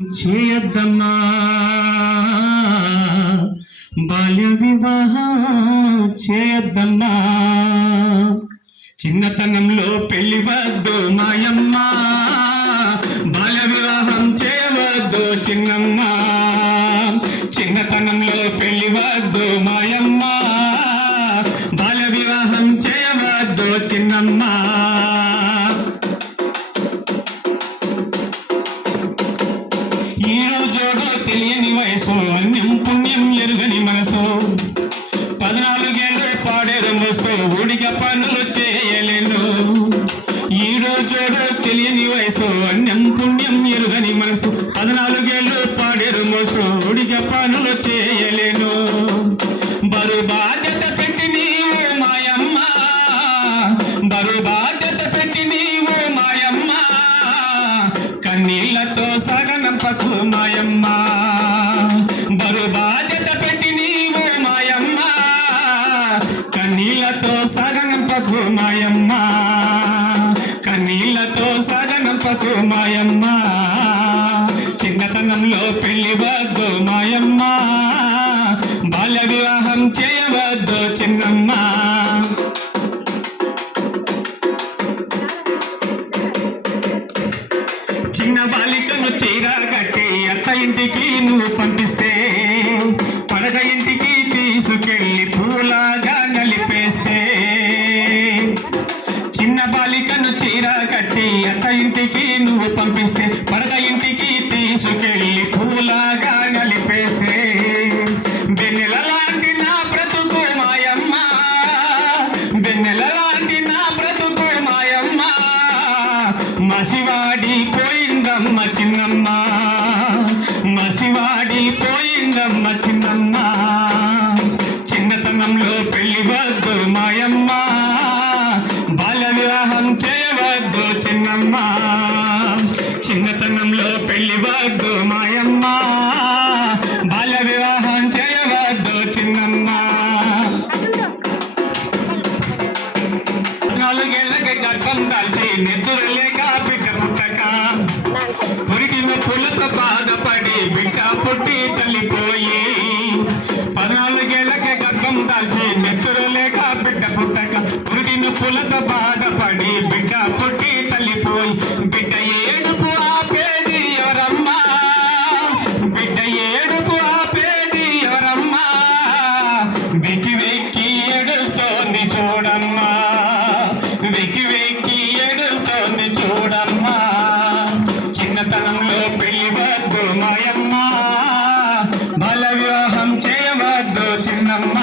చేయద్దమ్మా బాల్య వివాహం చేయద్దమ్మా చిన్నతనంలో పెళ్లి వద్దు మాయమ్మ బాల్య వివాహం చేయవద్దు చిన్నమ్మ చిన్నతనంలో పెళ్లి వద్దు మాయమ్మ బాల్య వివాహం చేయవద్దు చిన్నమ్మ ఈరోజోడో తెలియని వయసు అన్యం పుణ్యం ఎరుగని మనసు 14 ఏళ్ళు పాడేరు మోస్తూ ఊడిగా పనులు చేయలేను ఈరోజోడో తెలియని వయసు అన్యం పుణ్యం ఎరుగని మనసు 14 ఏళ్ళు పాడేరు మోస్తూ ఊడిగా పనులు చేయలేను బరువు బాధ్యత పెట్టి నీవు మాయమ్మ బరువు బాధ్యత పెట్టి నీవు మాయమ్మ కన్నీళ్లతో సగనంపకు మాయమ్మ బరువు బాధ్యత పెట్టి నీవు మాయమ్మ కన్నీళ్లతో సగనంపకు మాయమ్మ కన్నీళ్లతో సగనంపకు మాయమ్మ చిన్నతనంలో పెళ్లి వద్దు మాయమ్మ బాల్య వివాహం చేయవద్దు చిన్నమ్మ చిన్న బాలికను చీర కట్టి అత్త ఇంటికి నువ్వు పంపిస్తే పడగ ఇంటికి తీసుకెళ్ళి పూలాగా నలిపేస్తే చిన్న బాలికను చీర కట్టి అత్త ఇంటికి నువ్వు పంపిస్తే పడగ ఇంటికి తీసుకెళ్ళి పూలాగా నలిపేస్తే వెన్నెల లాంటి నా బ్రతుకు మాయమ్మ వెన్నెల లాంటి నా బ్రతుకు మాయమ్మ మసివాడి పోయిందమ్మ చిన్నమ్మ మసివాడి పోయిందమ్మ చిన్నమ్మ చిన్నతనంలో పెళ్లి వద్దు మాయమ్మ బాల్య వివాహం చేయవద్దు చిన్నమ్మ చిన్నతనంలో పెళ్లి వద్దు మాయమ్మ బాల్య వివాహం చేయవద్దు చిన్నమ్మ 14 ఏళ్ళకి గర్భం దాల్చి నిద్రలేక బిడ్డ పుట్టక పురిటిన పుల్లతో బాధపడి బిడ్డ పుట్టి తల్లిపోయి 14 ఏళ్ళకి గర్భం దాల్చి నిద్రలేక బిడ్డ పుట్టక పురిటిన పుల్లతో బాధపడి బిడ్డ పుట్టి తల్లిపోయి బిడ్డ ఏడుపు ఆపేది ఎవరమ్మా బిడ్డ ఏడుపు ఆపేది ఎవరమ్మా వెక్కి వెక్కి ఏడుస్తోంది చూడమ్మా వెక్కి వెక్కి ఏడుస్తోంది చూడమ్మా చిన్నతనంలో పెళ్లి వద్దు మాయమ్మ బాల్య వివాహం చేయవద్దు చిన్నమ్మ